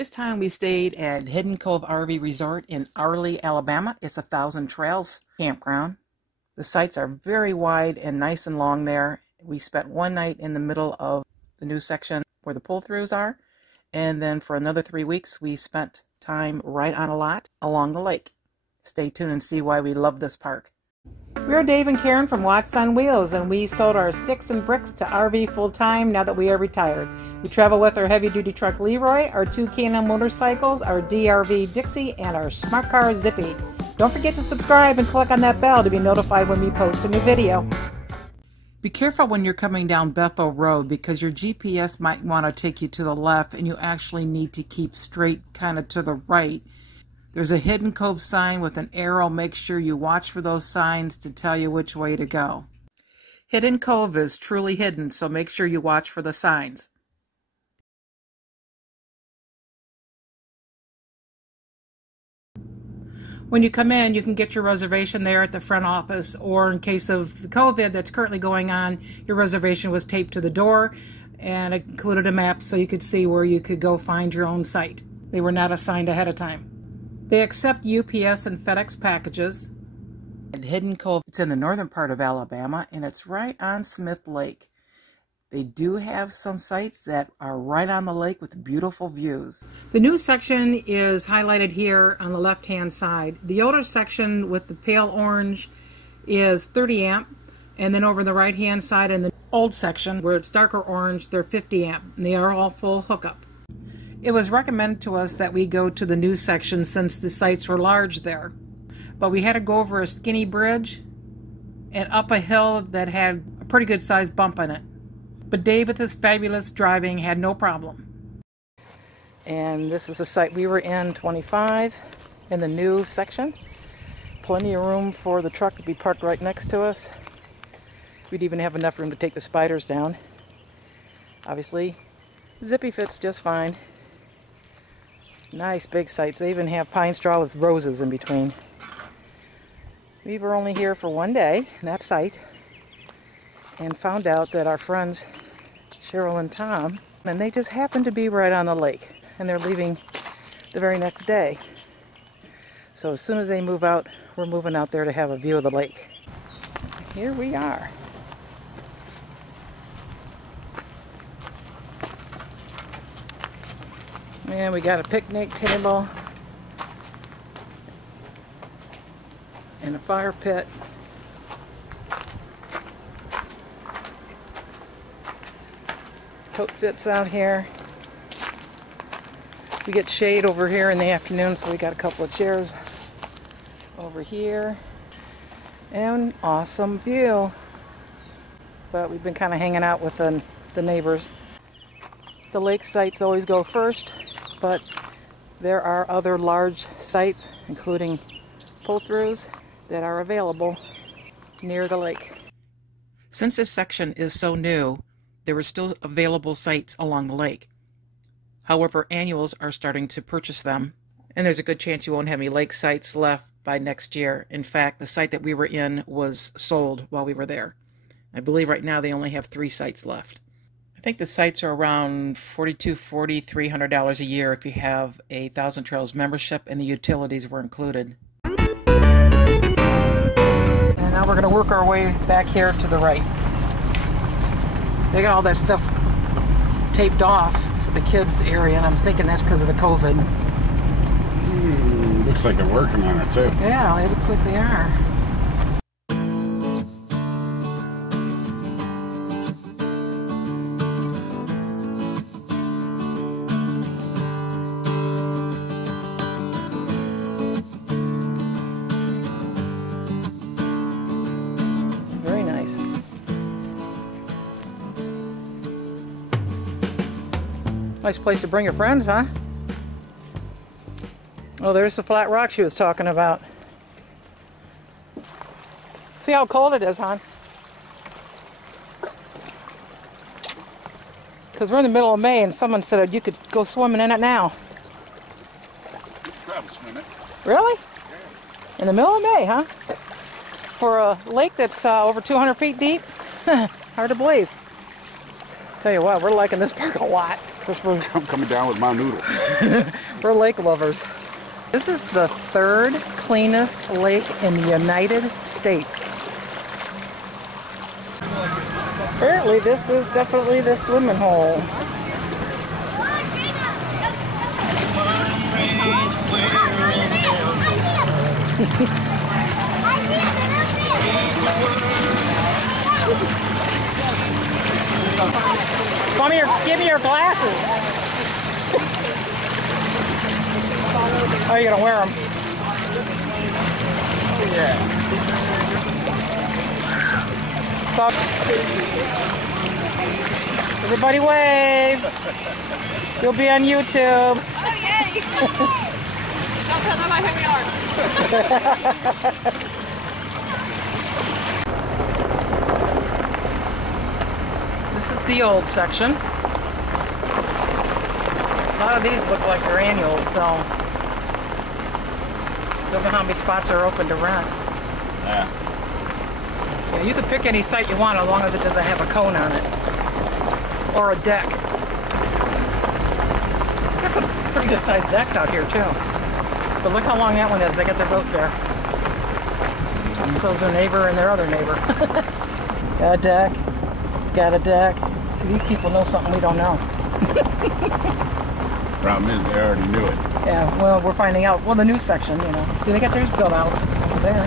This time we stayed at Hidden Cove RV Resort in Arley, Alabama. It's a Thousand Trails campground. The sites are very wide and nice and long there. We spent one night in the middle of the new section where the pull-throughs are. And then for another 3 weeks, we spent time right on a lot along the lake. Stay tuned and see why we love this park. We're Dave and Karen from Watts on Wheels, and we sold our sticks and bricks to RV full-time now that we are retired. We travel with our heavy-duty truck Leroy, our 2 K&N motorcycles, our DRV Dixie, and our smart car Zippy. Don't forget to subscribe and click on that bell to be notified when we post a new video. Be careful when you're coming down Bethel Road because your GPS might want to take you to the left and you actually need to keep straight kind of to the right. There's a Hidden Cove sign with an arrow. Make sure you watch for those signs to tell you which way to go. Hidden Cove is truly hidden, so make sure you watch for the signs. When you come in, you can get your reservation there at the front office, or in case of the COVID that's currently going on, your reservation was taped to the door and it included a map so you could see where you could go find your own site. They were not assigned ahead of time. They accept UPS and FedEx packages. At Hidden Cove, it's in the northern part of Alabama, and it's right on Smith Lake. They do have some sites that are right on the lake with beautiful views. The new section is highlighted here on the left-hand side. The older section with the pale orange is 30 amp, and then over the right-hand side in the old section where it's darker orange, they're 50 amp, and they are all full hookup. It was recommended to us that we go to the new section since the sites were large there. But we had to go over a skinny bridge and up a hill that had a pretty good sized bump in it. But Dave with his fabulous driving had no problem. And this is the site we were in, 25, in the new section. Plenty of room for the truck to be parked right next to us. We'd even have enough room to take the spiders down. Obviously, Zippy fits just fine. Nice big sites. They even have pine straw with roses in between. We were only here for one day in that site and found out that our friends Cheryl and Tom, and they just happened to be right on the lake, and they're leaving the very next day. So as soon as they move out, we're moving out there to have a view of the lake. Here we are. And we got a picnic table and a fire pit. Coat fits out here. We get shade over here in the afternoon, so we got a couple of chairs over here. And awesome view. But we've been kind of hanging out with the neighbors. The lake sites always go first. But there are other large sites, including pull-throughs, that are available near the lake. Since this section is so new, there are still available sites along the lake. However, annuals are starting to purchase them, and there's a good chance you won't have any lake sites left by next year. In fact, the site that we were in was sold while we were there. I believe right now they only have 3 sites left. I think the sites are around $42, $300 a year if you have a Thousand Trails membership and the utilities were included. And now we're going to work our way back here to the right. They got all that stuff taped off for the kids area, and I'm thinking that's because of the COVID. Looks like they're working on it too. Yeah, it looks like they are. Nice place to bring your friends, huh? Oh, there's the flat rock she was talking about. See how cold it is, hon? Because we're in the middle of May and someone said you could go swimming in it now. Probably swim it. Really? Yeah. In the middle of May, huh? For a lake that's over 200 feet deep? Hard to believe. Tell you what, we're liking this park a lot. Because I'm coming down with my noodle. we're lake lovers. This is the third cleanest lake in the United States. Apparently this is definitely the swimming hole. Give me your glasses. Oh, you're gonna wear them? Oh, yeah. So, everybody wave. You'll be on YouTube. Oh, yay! Don't tell nobody who we are. This is the old section. A lot of these look like they're annuals, so don't know how many spots are open to rent. Yeah. Yeah, you can pick any site you want as long as it doesn't have a cone on it. Or a deck. There's some pretty good sized decks out here too. But look how long that one is. They got their boat there. And so's their neighbor and their other neighbor. Got a deck. Got a deck. See, these people know something we don't know. Problem is, they already knew it. Yeah, well, we're finding out. Well, the new section, you know. See, they got theirs built out over there.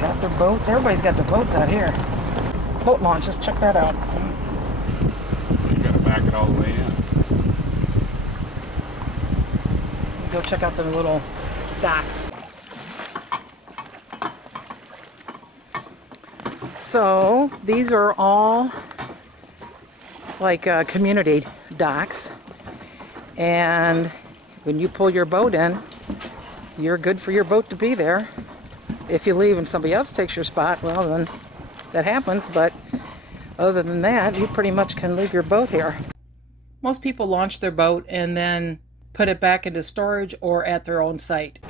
Got their boats. Everybody's got their boats out here. Boat launches. Check that out. You gotta back it all the way in. Go check out the little docks. So these are all like community docks, and when you pull your boat in, you're good for your boat to be there. If you leave and somebody else takes your spot, well, then that happens, but other than that, you pretty much can leave your boat here. Most people launch their boat and then put it back into storage or at their own site.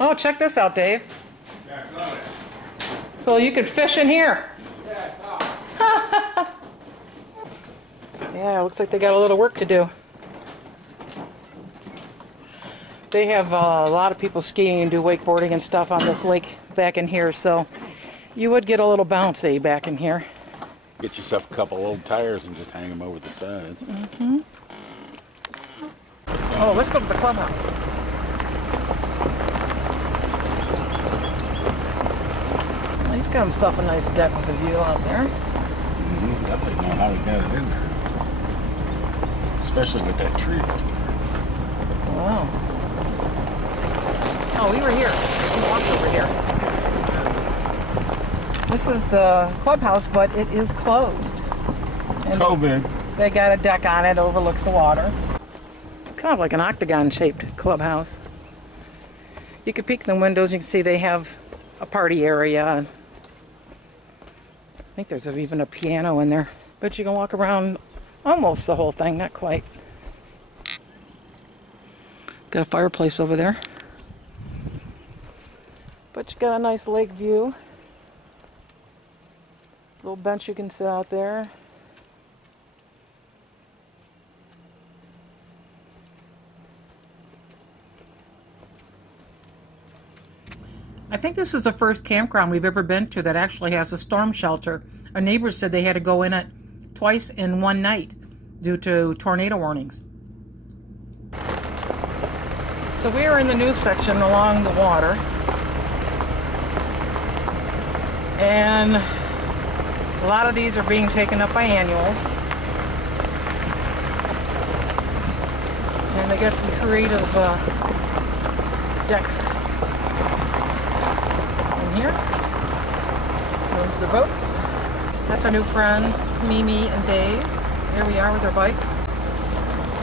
Oh, check this out, Dave. Yeah, I saw that. So you can fish in here. Yeah, I saw it. Yeah, looks like they got a little work to do. They have a lot of people skiing and do wakeboarding and stuff on this lake back in here, so you would get a little bouncy back in here. Get yourself a couple old tires and just hang them over the sides. Mm-hmm. Oh, let's go to the clubhouse. He's got himself a nice deck with a view out there. Mm-hmm. Definitely know how he got it in there. Especially with that tree. Wow. Oh, we were here. We walked over here. This is the clubhouse, but it is closed. And COVID. they got a deck on it, overlooks the water. Kind of like an octagon-shaped clubhouse. You can peek in the windows, you can see they have a party area. I think there's even a piano in there. But you can walk around almost the whole thing, not quite. Got a fireplace over there. But you got a nice lake view. Little bench you can sit out there. I think this is the first campground we've ever been to that actually has a storm shelter. Our neighbors said they had to go in it twice in one night due to tornado warnings. So we are in the new section along the water. And a lot of these are being taken up by annuals. And they got some creative decks in here. There's the boats. That's our new friends, Mimi and Dave. Here we are with our bikes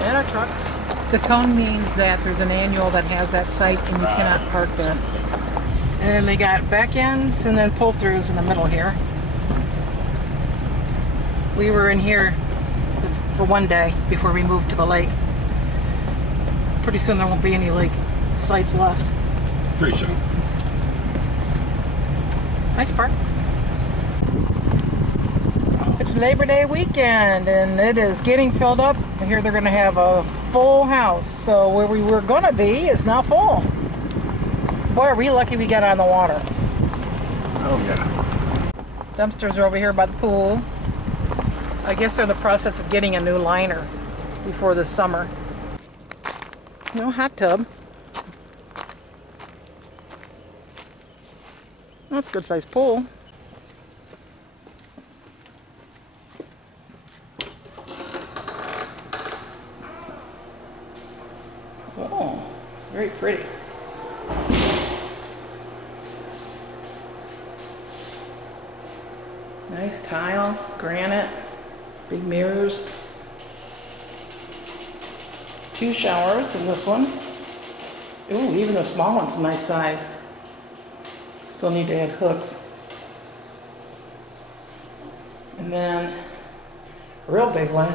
and our truck. The cone means that there's an annual that has that site and you cannot park there. And then they got back ends and then pull-throughs in the middle here. We were in here for one day before we moved to the lake. pretty soon there won't be any like sites left. Pretty soon. Nice park. It's Labor Day weekend and it is getting filled up. I hear they're going to have a full house. So where we were going to be is now full. Boy, are we lucky we got on the water. Oh yeah. Dumpsters are over here by the pool. I guess they're in the process of getting a new liner before the summer. No hot tub. That's a good sized pool. Oh, very pretty. Nice tile, granite, big mirrors. 2 showers in this one. Ooh, even the small one's a nice size. Still need to add hooks. And then a real big one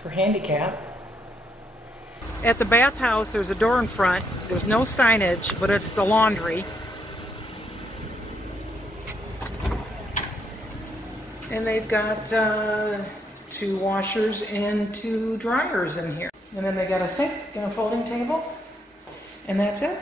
for handicap. At the bathhouse, there's a door in front. There's no signage, but it's the laundry. And they've got 2 washers and 2 dryers in here. And then they got a sink and a folding table. And that's it.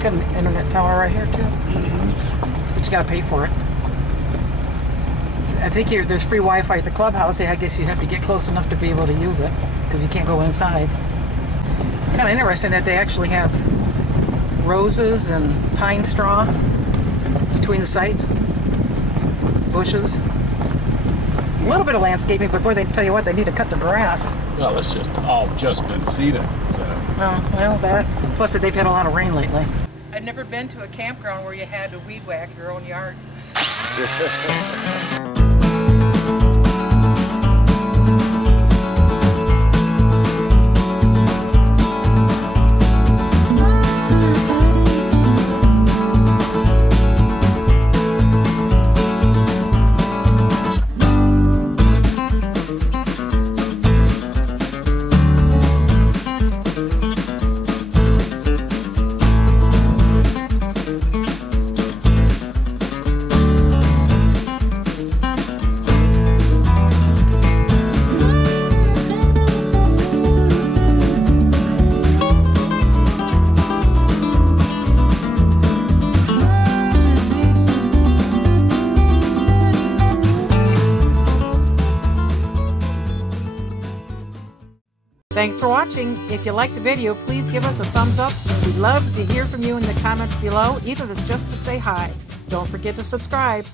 Got an internet tower right here too. But you gotta pay for it. I think there's free Wi-Fi at the clubhouse. I guess you'd have to get close enough to be able to use it because you can't go inside. Kind of interesting that they actually have roses and pine straw between the sites, bushes. A little bit of landscaping, but boy, they tell you what, they need to cut the grass. Well, it's just been seeded. So. Oh, well, that. Plus, they've had a lot of rain lately. I've never been to a campground where you had to weed whack your own yard. Thanks for watching. If you liked the video, please give us a thumbs up. We'd love to hear from you in the comments below, even if it's just to say hi. Don't forget to subscribe.